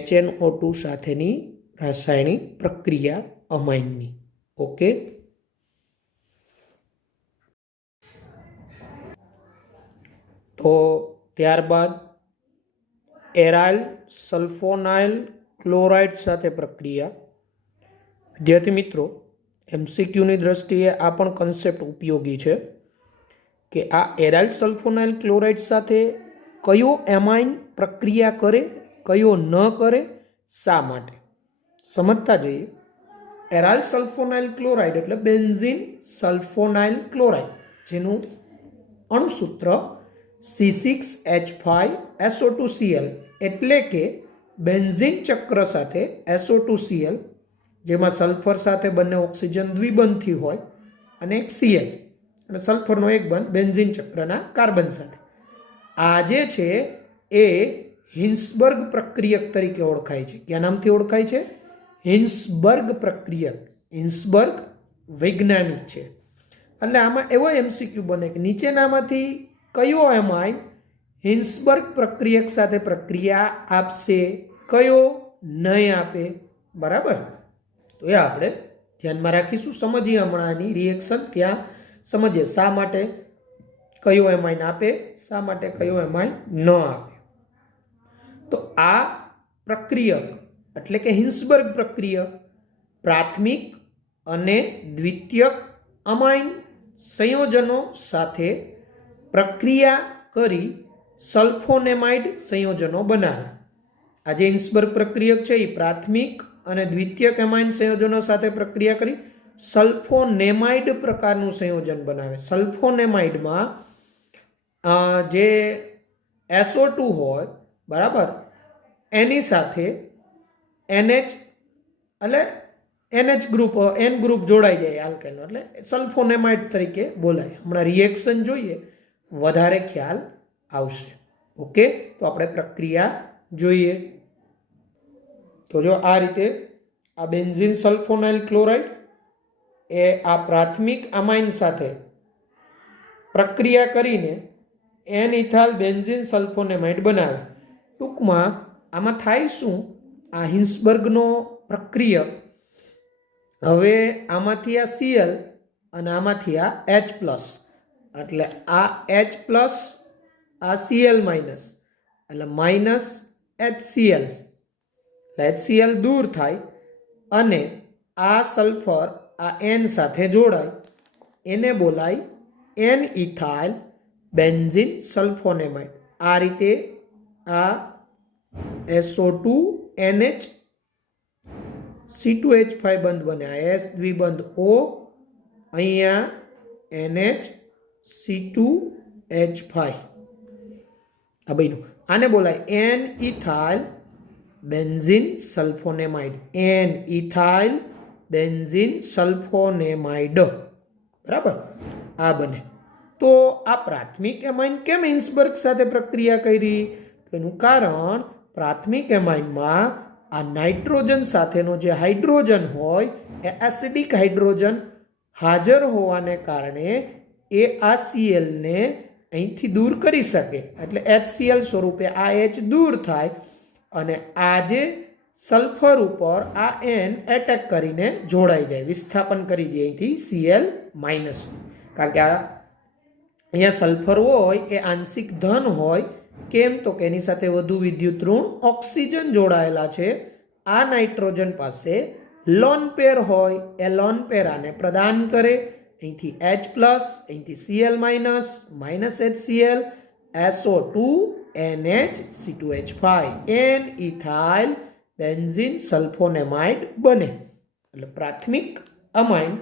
HNO2 સાથેની રાસાયણિક પ્રક્રિયા અમાઇનની. ઓકે, તો ત્યારબાદ એરાઇલ સલ્ફોનાઇલ ક્લોરાઇડ સાથે પ્રક્રિયા. વિદ્યાર્થી મિત્રો, MCQની દ્રષ્ટિએ આ પણ કન્સેપ્ટ ઉપયોગી છે કે આ એરાઇલ સલ્ફોનાઇલ ક્લોરાઇડ સાથે કયો એમાઇન પ્રક્રિયા કરે, કયો ન કરે, શા માટે સમજતા જઈએ. એરાઇલ સલ્ફોનાઇલ ક્લોરાઇડ એટલે બેન્ઝીન સલ્ફોનાઇલ ક્લોરાઇડ, જેનું અણુસૂત્ર C6H5SO2Cl એટલે કે બેન્ઝીન ચક્ર સાથે SO2Cl, જેમાં સલ્ફર સાથે બંને ઓક્સિજન દ્વિબંધથી હોય અને એક Cl અને સલ્ફરનો એક બંધ બેન્ઝીન ચક્રના કાર્બન સાથે. આ જે છે એ હિન્સબર્ગ પ્રક્રિયક તરીકે ઓળખાય છે. ક્યાં નામથી ઓળખાય છે? હિન્સબર્ગ પ્રક્રિયક. હિન્સબર્ગ વૈજ્ઞાનિક છે. એટલે આમાં એવો MCQ બને કે નીચેનામાંથી કયો એમાઇન હિન્સબર્ગ પ્રક્રિયક સાથે પ્રક્રિયા આપશે, કયો નહીં આપે. બરાબર, તો એ આપણે ધ્યાનમાં રાખીશું. સમજીએ હમણાંની રિએક્શન, ત્યાં સમજીએ શા માટે કયો એમાઇન આપે, શા માટે કયો એમાઇન ન આપે. તો આ પ્રક્રિયક એટલે કે હિન્સબર્ગ પ્રક્રિયક પ્રાથમિક અને દ્વિતીયક અમાઇન સંયોજનો સાથે પ્રક્રિયા કરી સલ્ફોનેમાઇડ સંયોજનો બનાવે. આ જે હિન્સબર્ગ પ્રક્રિયક છે એ પ્રાથમિક અને દ્વિતીયક એમાઇન સંયોજનો સાથે પ્રક્રિયા કરી સલ્ફોનેમાઇડ પ્રકારનું સંયોજન બનાવે. સલ્ફોનેમાઇડમાં જે SO2 હોય, બરાબર, એની સાથે NH એટલે NH ગ્રુપ, N ગ્રુપ જોડાઈ જાય આલ્કેનો, એટલે સલ્ફોનેમાઇડ તરીકે બોલાય. હમણાં રિએક્શન જોઈએ વધારે ખ્યાલ આવશે. ઓકે, તો આપણે પ્રક્રિયા જોઈએ. તો જો આ રીતે આ બેન્ઝીન સલ્ફોનાઇલ ક્લોરાઇડ એ આ પ્રાથમિક અમાઇન સાથે પ્રક્રિયા કરીને N-ઇથાઇલ બેન્ઝીન સલ્ફોનેમાઇડ બનાવે. ટૂંકમાં આમાં થાય શું? આ હિન્સબર્ગનો પ્રક્રિયક હવે આમાંથી આ Cl અને આમાંથી આ H+, એટલે આ H+, આ Cl-, એટલે માઇનસ HCl, HCl દૂર થાય અને આ સલ્ફર આ N સાથે જોડાય, એને બોલાય N-ઇથાઇલ બેન્ઝીન સલ્ફોનેમાઇડ. આ રીતે આ SO2 NH C2H5 બંધ બને, આ S દ્વિબંધ O, અહીંયા NH C2H5 આ બન્યું. આને બોલાય N-ઇથાઇલ બેન્ઝીન સલ્ફોનેમાઇડ. N-ઇથાઇલ benzene sulphonamide. બરાબર, આ બને. તો આ પ્રાથમિક એમાઇન કેમ હિન્સબર્ગ સાથે પ્રક્રિયા કરી? એનું કારણ પ્રાથમિક એમાઇનમાં આ નાઇટ્રોજન સાથેનો જે હાઇડ્રોજન હોય એ એસિડિક હાઇડ્રોજન હાજર હોવાને કારણે એ આ Cl ને અહીંથી દૂર કરી શકે, એટલે HCl સ્વરૂપે આ H દૂર થાય અને આ જે સલ્ફર ઉપર આ N એટેક કરીને જોડાઈ જાય, વિસ્થાપન કરી દે અહીંથી Cl-. કારણ કે આ અહીંયા સલ્ફર હોય એ આંશિક ધન હોય. કેમ? તો કે એની સાથે વધુ વિદ્યુત ઋણ ઓક્સિજન જોડાયેલા છે. આ નાઇટ્રોજન પાસે લોન પેર હોય, એ લોન પેર આને પ્રદાન કરે. અહીંથી H+, અહીંથી Cl-, HCl, SO2 NH C2H5 N-ઇથાઇલ બેન્ઝીન સલ્ફોનેમાઇડ બને. એટલે પ્રાથમિક અમાઇન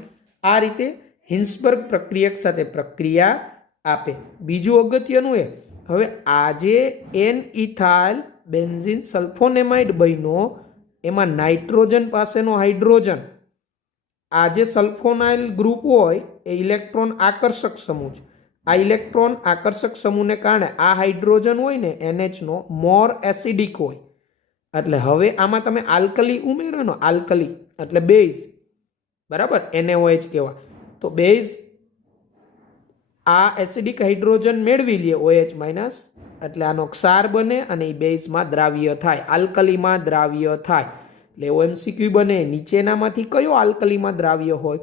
આ રીતે હિન્સબર્ગ પ્રક્રિયક સાથે પ્રક્રિયા આપે. બીજું અગત્યનું એ, હવે આજે N-ઇથાઇલ બેન્ઝીન સલ્ફોનેમાઇડ બન્યો, એમાં નાઇટ્રોજન પાસેનો હાઇડ્રોજન, આ જે સલ્ફોનાઇલ ગ્રુપ હોય એ ઇલેક્ટ્રોન આકર્ષક સમૂહ છે. આ ઇલેક્ટ્રોન આકર્ષક સમૂહને કારણે આ હાઇડ્રોજન હોય ને NH નો મોર એસિડિક હોય. એટલે હવે આમાં તમે આલ્કલી ઉમેરો ને, આલ્કલી એટલે બેઝ, બરાબર, NaOH કહેવાય. તો બેઝ આ એસિડિક હાઇડ્રોજન મેળવી લે OH માઇનસ, એટલે આનો ક્ષાર બને અને એ બેઝમાં દ્રાવ્ય થાય, આલ્કલીમાં દ્રાવ્ય થાય. એટલે OMCQ બને નીચેનામાંથી કયો આલ્કલીમાં દ્રાવ્ય હોય?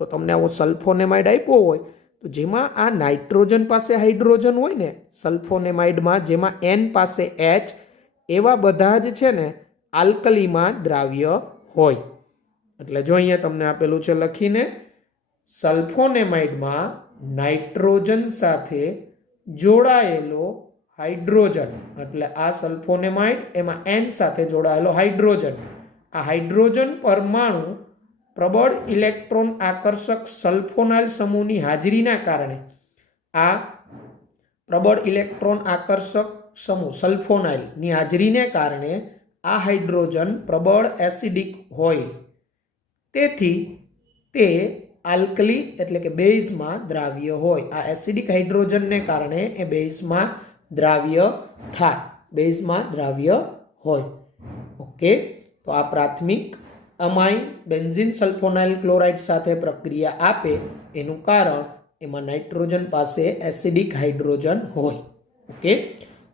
તો તમને આવો સલ્ફોનેમાઇડ આપ્યો હોય તો જેમાં આ નાઇટ્રોજન પાસે હાઇડ્રોજન હોય ને સલ્ફોનેમાઇડમાં, જેમાં N પાસે H, એવા બધા જ છે ને આલ્કલીમાં દ્રાવ્ય હોય. એટલે જો અહીંયા તમને આપેલું છે લખીને, સલ્ફોનેમાઇડમાં નાઇટ્રોજન સાથે જોડાયેલો હાઇડ્રોજન, એટલે આ સલ્ફોનેમાઇડ, એમાં N સાથે જોડાયેલો હાઇડ્રોજન. આ હાઇડ્રોજન પરમાણુ પ્રબળ ઇલેક્ટ્રોન આકર્ષક સલ્ફોનાઇલ સમૂહની હાજરીના કારણે, આ પ્રબળ ઇલેક્ટ્રોન આકર્ષક સમૂહ સલ્ફોનાઇલની હાજરીને કારણે આ હાઇડ્રોજન પ્રબળ એસિડિક હોય. તેથી તે આલ્કલી એટલે કે બેઝમાં દ્રાવ્ય હોય. આ એસિડિક હાઇડ્રોજનને કારણે એ બેઝમાં દ્રાવ્ય થાય, બેઝમાં દ્રાવ્ય હોય. ઓકે, તો આ પ્રાથમિક અમાઇન બેન્ઝીન સલ્ફોનાઇલ ક્લોરાઇડ સાથે પ્રક્રિયા આપે એનું કારણ એમાં નાઇટ્રોજન પાસે એસિડિક હાઇડ્રોજન હોય. ઓકે,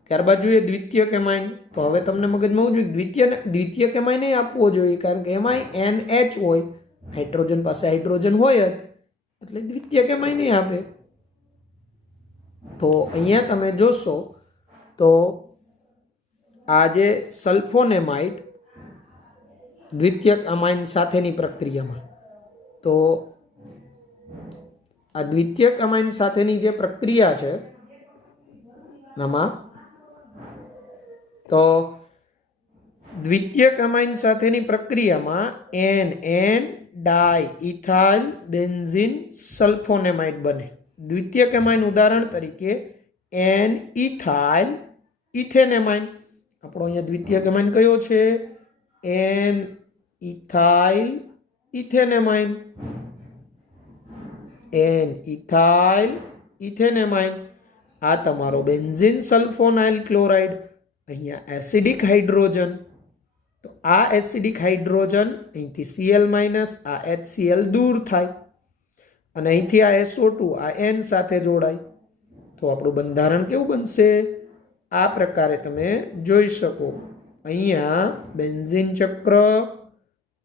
ત્યારબાદ જોઈએ દ્વિતીયક એમાઇન. તો હવે તમને મગજમાં આવવું જોઈએ દ્વિતીયક એમાઇન એ આપવો જોઈએ, કારણ કે એમાં NH હોય, હાઇડ્રોજન પાસે હાઇડ્રોજન હોય જ, એટલે દ્વિતીયક એમાઇન એ આપે. તો અહીંયા તમે જોશો તો આ જે સલ્ફોનેમાઇડ દ્વિતીયક અમાઇન સાથેની પ્રક્રિયામાં, તો આ દ્વિતીયક અમાઇન સાથેની જે પ્રક્રિયા છે આમાં, તો દ્વિતીયક અમાઇન સાથેની પ્રક્રિયામાં NN ડાઇઇથાઇલ બેન્ઝીન સલ્ફોનેમાઇડ બને. દ્વિતીયક એમાઇન ઉદાહરણ તરીકે N-ઇથાઇલ ઇથેનેમાઇન. આપણો અહીંયા દ્વિતીયક એમાઇન કયો છે? N-ઇથાઇલ ઇથેનેમાઇન. N-ઇથાઇલ ઇથેનેમાઇન. આ તમારો બેન્ઝીન સલ્ફોનાઇલ ક્લોરાઇડ, અહીંયા એસિડિક હાઇડ્રોજન. તો આ એસિડિક હાઇડ્રોજન અહીંથી Cl માઇનસ, આ HCl દૂર થાય અને અહીંથી આ SO2 આ N સાથે જોડાય. તો આપણું બંધારણ કેવું બનશે? આ પ્રકારે તમે જોઈ શકો. અહીંયા બેન્ઝીન ચક્ર,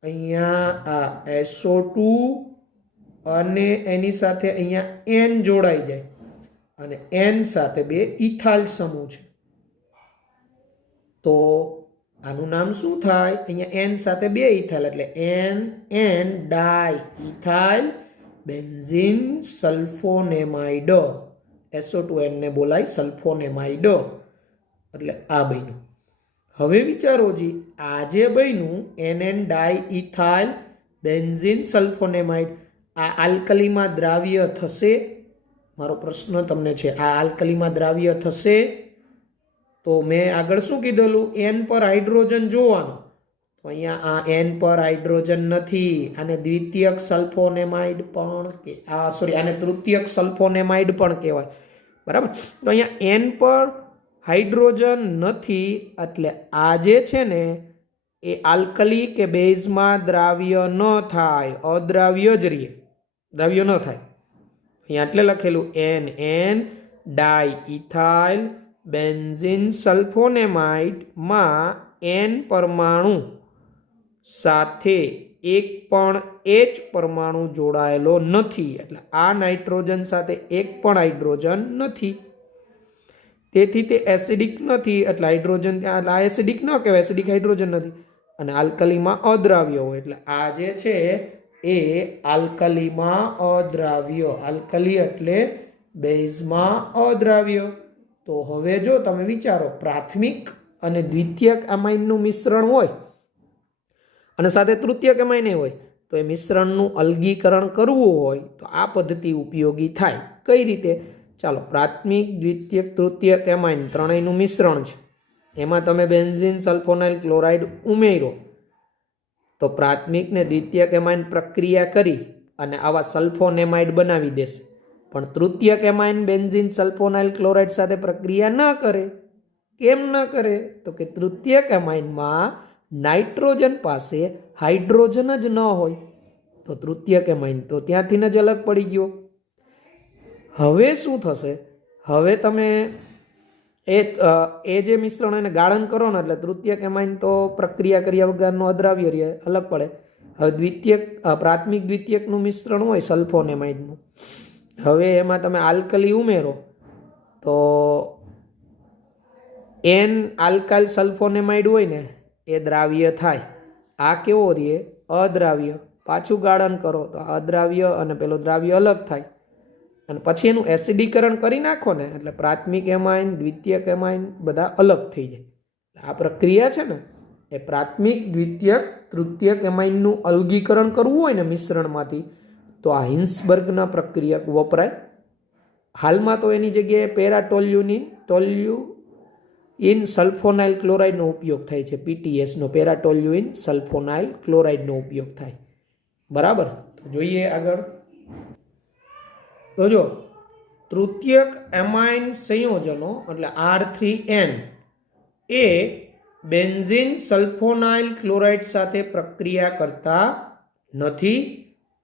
અહીંયા આ SO2 અને એની સાથે અહીંયા N જોડાઈ જાય અને N સાથે બે ઇથાઇલ સમૂહ છે. તો આનું નામ શું થાય? અહીંયા N સાથે બે ઇથાઇલ એટલે N ડાઇઇથાઇલ બેન્ઝીન સલ્ફોનેમાઇડ. SO2N ને બોલાય સલ્ફોનેમાઇડ. એટલે આ બન્યું. હવે વિચારો જી, આ જે બન્યું NN ડાઇઇથાઇલ બેન્ઝીન સલ્ફોનેમાઇડ, આ આલ્કલીમાં દ્રાવ્ય થશે? મારો પ્રશ્ન તમને છે, આ આલ્કલીમાં દ્રાવ્ય થશે? તો મેં આગળ શું કીધેલું? N પર હાઇડ્રોજન જોવાનું. તો અહીંયા આ N પર હાઇડ્રોજન નથી. આને દ્વિતીયક સલ્ફોનેમાઇડ પણ આને તૃતીયક સલ્ફોનેમાઇડ પણ કહેવાય. બરાબર. તો અહીંયા N પર હાઇડ્રોજન નથી, એટલે આ જે છે ને એ આલ્કલી કે બેઝમાં દ્રાવ્ય ન થાય, અદ્રાવ્ય જ રહે, દ્રાવ્ય ન થાય. અહીંયા એટલે લખેલું NN ડાઇઇથાઇલ બેન્ઝીન સલ્ફોનેમાઇડમાં N પરમાણુ સાથે એક પણ H પરમાણુ જોડાયેલો નથી, એટલે આ નાઇટ્રોજન સાથે એક પણ હાઇડ્રોજન નથી. તેથી તે એસિડિક નથી, એટલે હાઇડ્રોજન ત્યાં, એટલે આ એસિડિક ન કહેવાય, એસિડિક હાઇડ્રોજન નથી. અને આલ્કલીમાં અદ્રાવ્ય હોય, એટલે આ જે છે એ આલ્કલીમાં અદ્રાવ્ય. આલ્કલી એટલે બેઝમાં અદ્રાવ્ય. તો હવે જો તમે વિચારો, પ્રાથમિક અને દ્વિતીયક અમાઇનનું મિશ્રણ હોય અને સાથે તૃતીયક અમાઇન હોય, તો એ મિશ્રણનું અલગીકરણ કરવું હોય તો આ પદ્ધતિ ઉપયોગી થાય. કઈ રીતે? ચાલો, પ્રાથમિક, દ્વિતીયક, તૃતીયક એમાઇન ત્રણેયનું મિશ્રણ છે, એમાં તમે બેન્ઝીન સલ્ફોનાઇલ ક્લોરાઇડ ઉમેરો તો પ્રાથમિક ને દ્વિતીયક એમાઇન પ્રક્રિયા કરી અને આવા સલ્ફોનેમાઇડ બનાવી દેશે. પણ તૃતીયક એમાઇન બેન્ઝીન સલ્ફોનાઇલ ક્લોરાઇડ સાથે પ્રક્રિયા ન કરે. કેમ ન કરે? તો કે તૃતીયક એમાઇનમાં નાઇટ્રોજન પાસે હાઇડ્રોજન જ ન હોય. તો તો તૃતીયક એમાઇન, તો ત્યાંથી જ અલગ પડી ગયો. હવે શું થશે? હવે તમે એ જે મિશ્રણ એને ગાળણ કરો ને એટલે તૃતીયક એમાઇન તો પ્રક્રિયા કર્યા વગરનો અદ્રાવ્ય રહે, અલગ પડે. હવે દ્વિતીયક પ્રાથમિક દ્વિતીયકનું મિશ્રણ હોય સલ્ફોનેમાઇડનું, હવે એમાં તમે આલ્કલી ઉમેરો તો એન આલ્કાઇલ સલ્ફોનેમાઇડ હોય ને એ દ્રાવ્ય થાય. આ કેવો રહે? અદ્રાવ્ય. પાછું ગાળણ કરો તો અદ્રાવ્ય અને પેલો દ્રાવ્ય અલગ થાય, અને પછી એનું એસિડીકરણ કરી નાખો ને એટલે પ્રાથમિક એમાઇન દ્વિતીયક એમાઇન બધા અલગ થઈ જાય. આ પ્રક્રિયા છે ને એ પ્રાથમિક દ્વિતીયક તૃતીયક એમાઇનનું અલગીકરણ કરવું હોય ને મિશ્રણમાંથી તો આ હિન્સબર્ગના પ્રક્રિયક વપરાય. હાલમાં તો એની જગ્યાએ પેરાટોલ્યુઇન સલ્ફોનાઇલ ક્લોરાઇડનો ઉપયોગ થાય છે. પીટીએસનો પેરાટોલ્યુઇન સલ્ફોનાઇલ ક્લોરાઇડનો ઉપયોગ થાય. બરાબર, તો જોઈએ આગળ. તો જો તૃતીયક એમાઇન સંયોજનો એટલે R3N એ બેન્ઝીન સલ્ફોનાઇલ ક્લોરાઇડ સાથે પ્રક્રિયા કરતા નથી,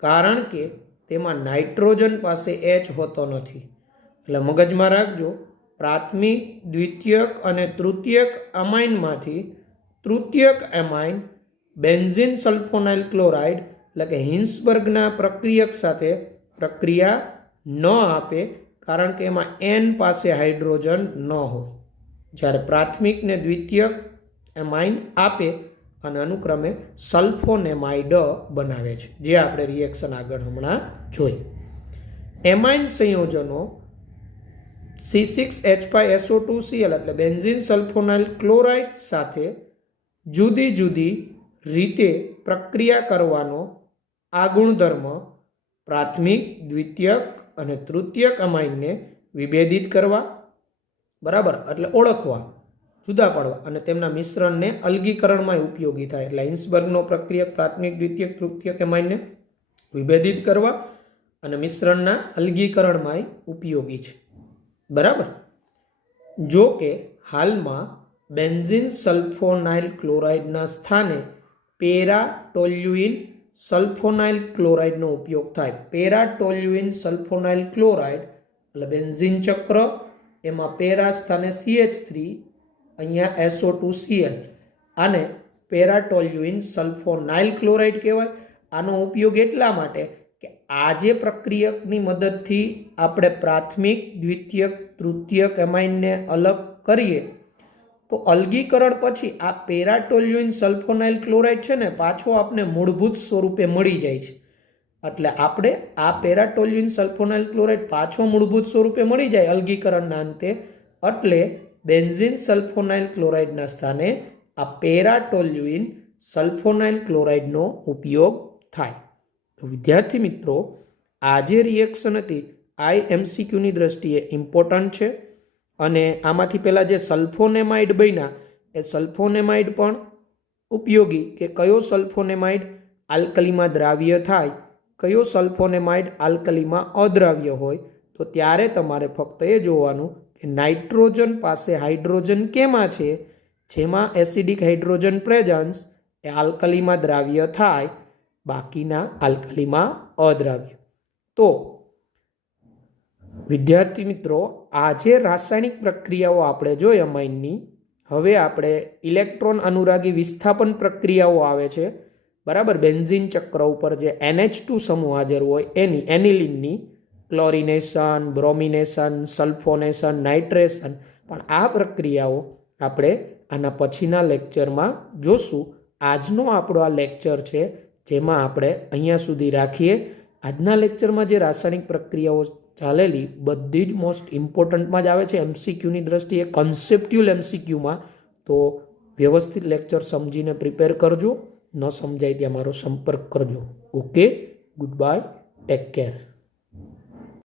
કારણ કે તેમાં નાઇટ્રોજન પાસે H હોતો નથી. એટલે મગજમાં રાખજો, પ્રાથમિક દ્વિતીયક અને તૃતીયક એમાઇનમાંથી તૃતીયક એમાઇન બેન્ઝીન સલ્ફોનાઇલ ક્લોરાઇડ એટલે કે હિન્સબર્ગના પ્રક્રિયક સાથે પ્રક્રિયા ન આપે, કારણ કે એમાં N પાસે હાઇડ્રોજન ન હોય. જ્યારે પ્રાથમિક ને દ્વિતીયક એમાઇન આપે અને અનુક્રમે સલ્ફોનેમાઇડ બનાવે છે, જે આપણે રિએક્શન આગળ હમણાં જોઈ. એમાઇન સંયોજનો C6H5SO2Cl એટલે બેન્ઝીન સલ્ફોનાઇલ ક્લોરાઇડ સાથે જુદી જુદી રીતે પ્રક્રિયા કરવાનો આ ગુણધર્મ પ્રાથમિક દ્વિતીયક અને તૃતીયક એમાઇનને વિભેદિત કરવા, બરાબર, એટલે ઓળખવા, જુદા પાડવા અને તેમના મિશ્રણને અલગીકરણમાં ઉપયોગી થાય. એટલે હિન્સબર્ગનો પ્રક્રિયક પ્રાથમિક દ્વિતીયક તૃતીયક એમાઇનને વિભેદિત કરવા અને મિશ્રણના અલગીકરણમાં ઉપયોગી છે. બરાબર. જો કે હાલમાં બેન્ઝીન સલ્ફોનાઇલ ક્લોરાઇડના સ્થાને પેરાટોલ્યુઇન સલ્ફોનાઇલ ક્લોરાઇડનો ઉપયોગ થાય. પેરાટોલ્યુઇન સલ્ફોનાઇલ ક્લોરાઇડ એટલે બેન્ઝીન ચક્ર, એમાં પેરા સ્થાને CH3, અહીંયા SO2Cl, આને પેરાટોલ્યુઇન સલ્ફોનાઇલ ક્લોરાઇડ કહેવાય. આનો ઉપયોગ એટલા માટે કે આ જે પ્રક્રિયકની મદદથી આપણે પ્રાથમિક દ્વિતીયક તૃતીયક એમાઇનને અલગ કરીએ તો અલગીકરણ પછી આ પેરાટોલ્યુઇન સલ્ફોનાઇલ ક્લોરાઇડ છે ને પાછો આપણે મૂળભૂત સ્વરૂપે મળી જાય છે. એટલે આપણે આ પેરાટોલ્યુઇન સલ્ફોનાઇલ ક્લોરાઇડ પાછો મૂળભૂત સ્વરૂપે મળી જાય અલગીકરણના અંતે, એટલે બેન્ઝીન સલ્ફોનાઇલ ક્લોરાઇડના સ્થાને આ પેરાટોલ્યુઇન સલ્ફોનાઇલ ક્લોરાઇડનો ઉપયોગ થાય. તો વિદ્યાર્થી મિત્રો, આ જે રિએક્શન હતી IMCQની દ્રષ્ટિએ ઇમ્પોર્ટન્ટ છે, અને આમાંથી પહેલાં જે સલ્ફોનેમાઇડ બન્યા એ સલ્ફોનેમાઇડ પણ ઉપયોગી, કે કયો સલ્ફોનેમાઇડ આલ્કલીમાં દ્રાવ્ય થાય, કયો સલ્ફોનેમાઇડ આલ્કલીમાં અદ્રાવ્ય હોય. તો ત્યારે તમારે ફક્ત એ જોવાનું કે નાઇટ્રોજન પાસે હાઇડ્રોજન કેમાં છે, જેમાં એસિડિક હાઇડ્રોજન પ્રેઝન્સ એ આલ્કલીમાં દ્રાવ્ય થાય, બાકીના આલ્કલીમાં અદ્રાવ્ય. તો વિદ્યાર્થી મિત્રો, આ જે રાસાયણિક પ્રક્રિયાઓ આપણે જોઈ એમાઇનની, હવે આપણે ઇલેક્ટ્રોન અનુરાગી વિસ્થાપન પ્રક્રિયાઓ આવે છે, બરાબર. બેન્ઝીન ચક્ર ઉપર જે NH2 સમૂહ હાજર હોય એની, એનિલિનની ક્લોરિનેશન, બ્રોમિનેશન, સલ્ફોનેશન, નાઇટ્રેશન, પણ આ પ્રક્રિયાઓ આપણે આના પછીના લેક્ચરમાં જોશું. આજનો આપણો આ લેક્ચર છે જેમાં આપણે અહીંયા સુધી રાખીએ. આજના લેક્ચરમાં જે રાસાયણિક પ્રક્રિયાઓ ચાલેલી બધી જ મોસ્ટ ઇમ્પોર્ટન્ટમાં જ આવે છે MCQની દ્રષ્ટિએ, કન્સેપ્ટ્યુઅલ MCQમાં. તો વ્યવસ્થિત લેક્ચર સમજીને પ્રિપેર કરજો. ન સમજાય ત્યાં મારો સંપર્ક કરજો. Okay, good bye, take care.